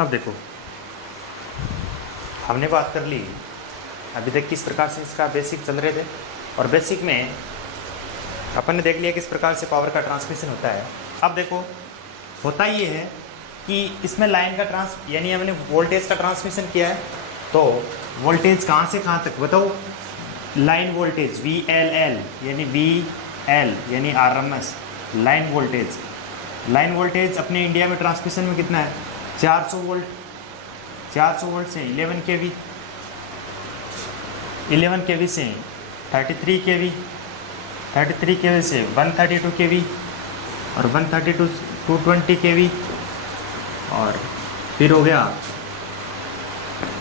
अब देखो, हमने बात कर ली अभी तक किस प्रकार से इसका बेसिक चल रहे थे, और बेसिक में अपन ने देख लिया किस प्रकार से पावर का ट्रांसमिशन होता है। अब देखो, होता ये है कि इसमें लाइन का यानी हमने वोल्टेज का ट्रांसमिशन किया है, तो वोल्टेज कहाँ से कहाँ तक बताओ, लाइन वोल्टेज VLL यानी VL यानी RMS line voltage. Line voltage अपने इंडिया में ट्रांसमिशन में कितना है, 400 वोल्ट। 400 वोल्ट से 11 kV, 11 kV से 33 kV, 33 kV से 132 kV, और 132 220 kV, और फिर हो गया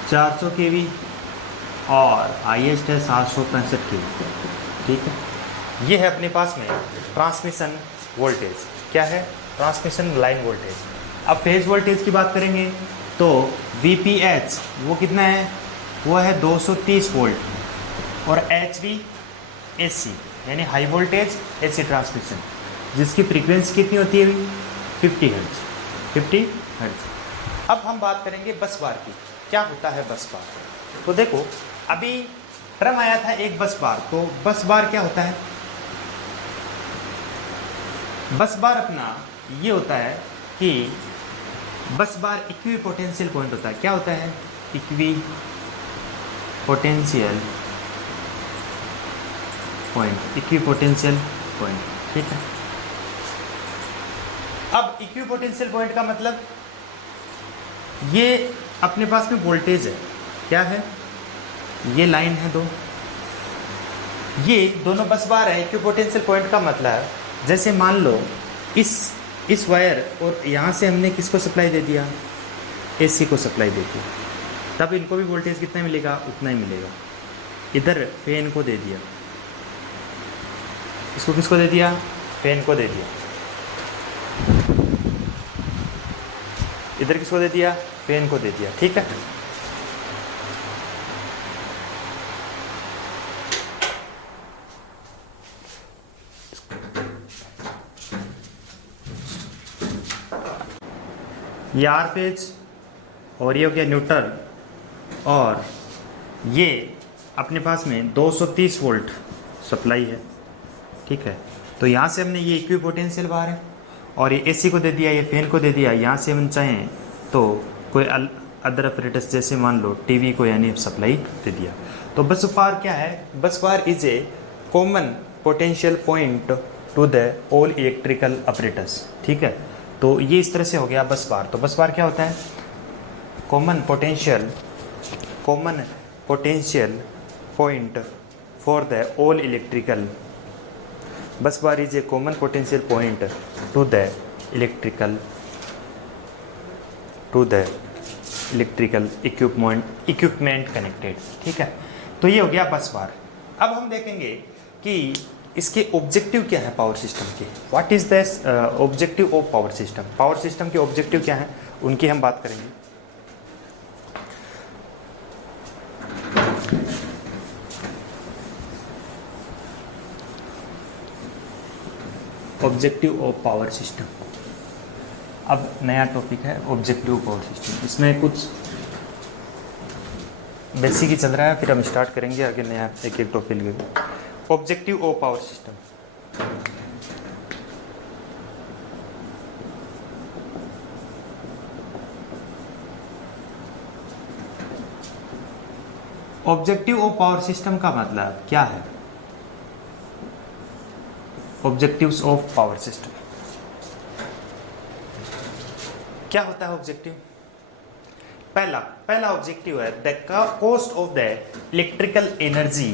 400 kV, और हाईएस्ट है 765 kV। ठीक है, ये है अपने पास में ट्रांसमिशन वोल्टेज। क्या है, ट्रांसमिशन लाइन वोल्टेज। अब फेज वोल्टेज की बात करेंगे तो VPH वो कितना है, वो है 230 वोल्ट, और HV AC यानी हाई वोल्टेज AC ट्रांसमिशन, जिसकी फ्रीक्वेंसी कितनी होती है, 50 हर्ट्ज। 50 हर्ट्ज। अब हम बात करेंगे बस बार की। क्या होता है बस बार, तो देखो अभी टर्म आया था एक बस बार, तो बस बार क्या होता है, बस बार अपना ये होता है कि बस बार इक्वी पोटेंशियल पॉइंट होता है। क्या होता है, equi potential point, equi potential point. ठीक है, अब इक्वी पोटेंशियल पॉइंट का मतलब ये अपने पास में वोल्टेज है। क्या है, ये लाइन है दो, ये दोनों बस बार है। इक्वी पोटेंशियल पॉइंट का मतलब जैसे मान लो इस वायर और यहाँ से हमने किसको सप्लाई दे दिया, AC को सप्लाई दे दिया, तब इनको भी वोल्टेज कितना मिलेगा, उतना ही मिलेगा। इधर फैन को दे दिया, इसको किसको दे दिया, फैन को दे दिया, इधर किसको दे दिया, फैन को दे दिया। ठीक है, ये आर फेज और ये हो गया न्यूट्रल, और ये अपने पास में 230 वोल्ट सप्लाई है। ठीक है, तो यहाँ से हमने ये इक्वी पोटेंशियल बार है, और ये AC को दे दिया, ये फैन को दे दिया। यहाँ से हम चाहें तो कोई अदर अपरेटस जैसे मान लो TV को यानी सप्लाई दे दिया। तो बस बार क्या है, बस bar is a common potential point to the all electrical apparatus. ठीक है, तो ये इस तरह से हो गया बस बार। तो बस बार क्या होता है, common potential point for the all electrical, bus bar is a common potential point to the electrical equipment connected. ठीक है, तो ये हो गया बस बार। अब हम देखेंगे कि इसके ऑब्जेक्टिव क्या है पावर सिस्टम के। What is the objective of power system, power system के ऑब्जेक्टिव क्या है, उनकी हम बात करेंगे। ऑब्जेक्टिव ऑफ पावर सिस्टम, अब नया टॉपिक है ऑब्जेक्टिव ऑफ पावर सिस्टम। इसमें कुछ बेसिक ही चल रहा है, फिर हम स्टार्ट करेंगे आगे नया एक एक टॉपिक लेके। Objective of power system, objective of power system का मतलब क्या है, ऑब्जेक्टिव्स ऑफ पावर सिस्टम क्या होता है ऑब्जेक्टिव। पहला ऑब्जेक्टिव है the cost of the electrical energy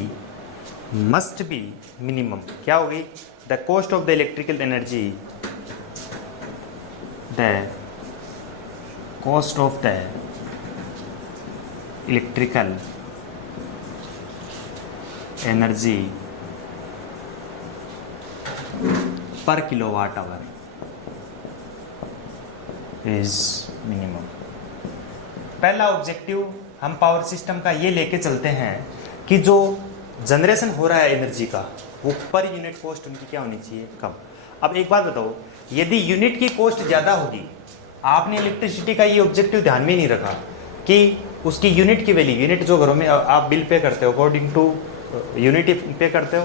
must be minimum. क्या होगी, the cost of the electrical energy, the cost of the electrical energy पर किलोवाट आवर इज मिनिमम। पहला objective हम पावर सिस्टम का ये लेके चलते हैं कि जो जनरेशन हो रहा है एनर्जी का, वो पर यूनिट कॉस्ट उनकी क्या होनी चाहिए, कम। अब एक बात बताओ, यदि यूनिट की कॉस्ट ज़्यादा होगी आपने इलेक्ट्रिसिटी का ये ऑब्जेक्टिव ध्यान में नहीं रखा कि उसकी यूनिट की वैल्यू, यूनिट जो घरों में आप बिल पे करते हो अकॉर्डिंग टू यूनिट पे करते हो,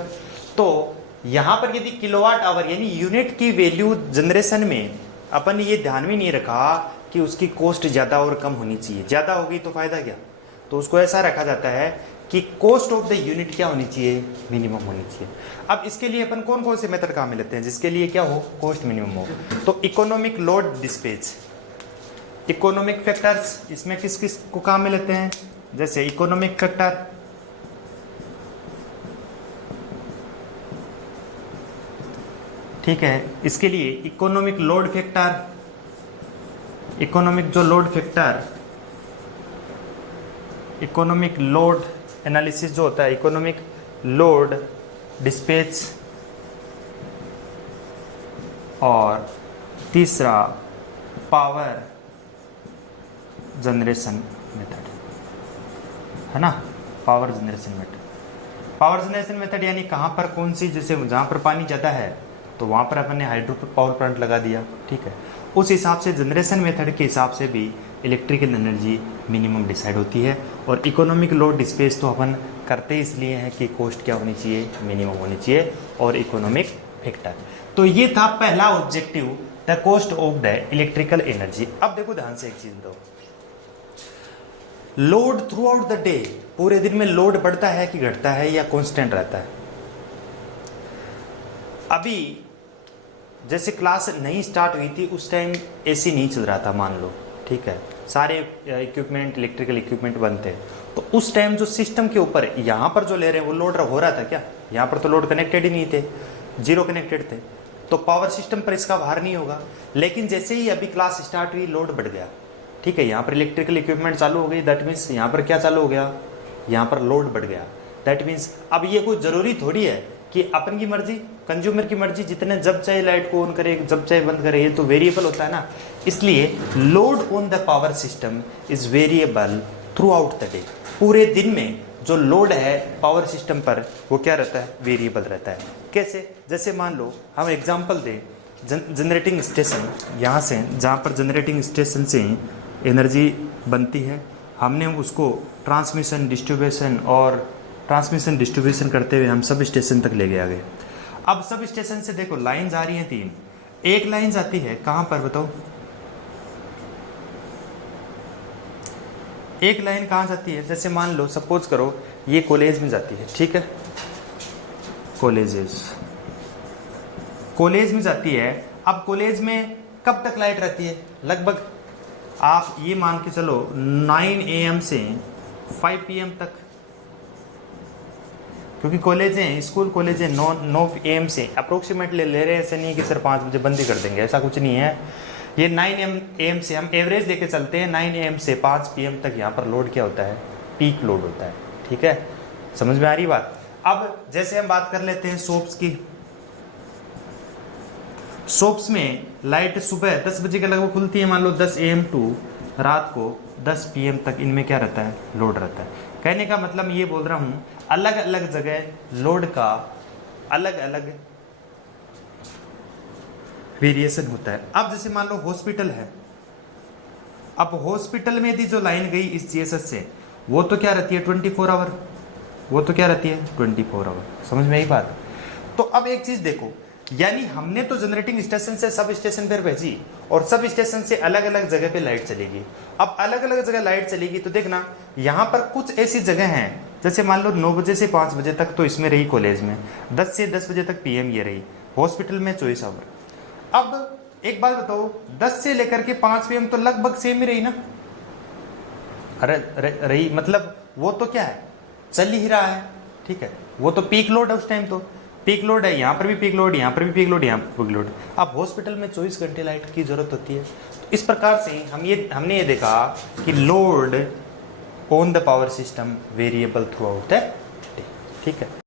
तो यहाँ पर यदि किलोवाट आवर यानी यूनिट की वैल्यू जनरेशन में अपन ने ये ध्यान में नहीं रखा कि उसकी कॉस्ट ज़्यादा और कम होनी चाहिए, ज़्यादा होगी तो फायदा क्या, तो उसको ऐसा रखा जाता है कि कॉस्ट ऑफ द यूनिट क्या होनी चाहिए, मिनिमम होनी चाहिए। अब इसके लिए अपन कौन कौन से मेथड काम में लेते हैं जिसके लिए क्या हो, कॉस्ट मिनिमम हो, तो economic load dispatch, economic factors, इसमें किस किस को काम में लेते हैं, जैसे इकोनॉमिक फैक्टर, ठीक है, इसके लिए इकोनॉमिक लोड फैक्टर, इकोनॉमिक जो load factor, economic load analysis जो होता है, इकोनॉमिक लोड डिस्पैच, और तीसरा पावर जनरेशन मेथड, है ना, power generation method. Power generation method यानी कहाँ पर कौन सी, जैसे जहाँ पर पानी ज़्यादा है तो वहाँ पर अपन ने हाइड्रो पावर प्लांट लगा दिया, ठीक है, उस हिसाब से जनरेशन मेथड के हिसाब से भी इलेक्ट्रिकल एनर्जी मिनिमम डिसाइड होती है। और इकोनॉमिक लोड डिस्पैच तो अपन करते इसलिए हैं कि कॉस्ट क्या होनी चाहिए, मिनिमम होनी चाहिए, और इकोनॉमिक फैक्टर। तो ये था पहला objective, the cost of the electrical energy. अब देखो ध्यान से एक चीज दो, load through out the day, पूरे दिन में लोड बढ़ता है कि घटता है या कांस्टेंट रहता है। अभी जैसे क्लास नहीं स्टार्ट हुई थी उस टाइम एसी नहीं चल रहा था मान लो, ठीक है, सारे इक्विपमेंट इलेक्ट्रिकल इक्विपमेंट बंद थे, तो उस टाइम जो सिस्टम के ऊपर यहाँ पर जो ले रहे हैं वो लोड हो रहा था क्या, यहाँ पर तो लोड कनेक्टेड ही नहीं थे, जीरो कनेक्टेड थे, तो पावर सिस्टम पर इसका भार नहीं होगा। लेकिन जैसे ही अभी क्लास स्टार्ट हुई लोड बढ़ गया, ठीक है, यहाँ पर इलेक्ट्रिकल इक्विपमेंट चालू हो गई, दैट मीन्स यहाँ पर क्या चालू हो गया, यहाँ पर लोड बढ़ गया। दैट मीन्स अब ये कोई ज़रूरी थोड़ी है कि अपन की मर्जी, कंज्यूमर की मर्जी, जितने जब चाहे लाइट को ऑन करे जब चाहे बंद करे, ये तो वेरिएबल होता है ना। इसलिए load on the power system is variable through out the day, पूरे दिन में जो लोड है पावर सिस्टम पर वो क्या रहता है, वेरिएबल रहता है। कैसे, जैसे मान लो हम एग्जांपल दें, जनरेटिंग स्टेशन, यहाँ से जहाँ पर जनरेटिंग स्टेशन से एनर्जी बनती है, हमने उसको ट्रांसमिशन डिस्ट्रीब्यूशन करते हुए हम सब स्टेशन तक ले गए। अब सब स्टेशन से देखो लाइन जा रही हैं तीन, एक लाइन जाती है कहाँ पर बताओ, एक लाइन कहाँ जाती है, जैसे मान लो सपोज करो ये कॉलेज में जाती है, ठीक है, कॉलेज में जाती है। अब कॉलेज में कब तक लाइट रहती है, लगभग आप ये मान के चलो 9 AM से 5 PM तक, क्योंकि कॉलेज हैं, स्कूल कॉलेज है 9 AM से अप्रोक्सीमेटली ले रहे हैं, ऐसे नहीं है कि सर 5 बजे बंद ही कर देंगे, ऐसा कुछ नहीं है। ये 9 AM से हम एवरेज लेके चलते हैं, 9 AM से 5 PM तक यहाँ पर लोड क्या होता है, पीक लोड होता है, ठीक है, समझ में आ रही बात। अब जैसे हम बात कर लेते हैं शॉप्स की, शॉप्स में लाइट सुबह 10 बजे के लगभग खुलती है, मान लो 10 AM टू रात को 10 PM तक, इनमें क्या रहता है, लोड रहता है। कहने का मतलब ये बोल रहा हूँ अलग अलग जगह लोड का अलग अलग वेरिएशन होता है। अब जैसे मान लो हॉस्पिटल है, अब हॉस्पिटल में यदि जो लाइन गई इस GSS से, वो तो क्या रहती है 24 आवर, वो तो क्या रहती है 24 आवर, समझ में आई बात। तो अब एक चीज देखो, यानी हमने तो जनरेटिंग स्टेशन से सब स्टेशन पर भेजी और सब स्टेशन से अलग अलग जगह पे लाइट चलेगी। अब अलग अलग जगह लाइट चलेगी तो देखना यहाँ पर कुछ ऐसी जगह हैं, जैसे मान लो 9 बजे से 5 बजे तक तो इसमें रही कॉलेज में, 10 से 10 बजे तक PM ये रही, हॉस्पिटल में 24 आवर। अब एक बात बताओ, 10 से लेकर के 5 PM तो लगभग सेम ही रही ना, अरे रही, मतलब वो तो क्या है, चल ही रहा है, ठीक है, वो तो पीक लोड है, उस टाइम तो पीक लोड है, यहाँ पर भी पीक लोड, यहाँ पर भी पीक लोड, यहाँ पर पीक लोड। अब हॉस्पिटल में 24 घंटे लाइट की जरूरत होती है। तो इस प्रकार से हमने ये देखा कि load on the power system variable through out the day, ठीक है।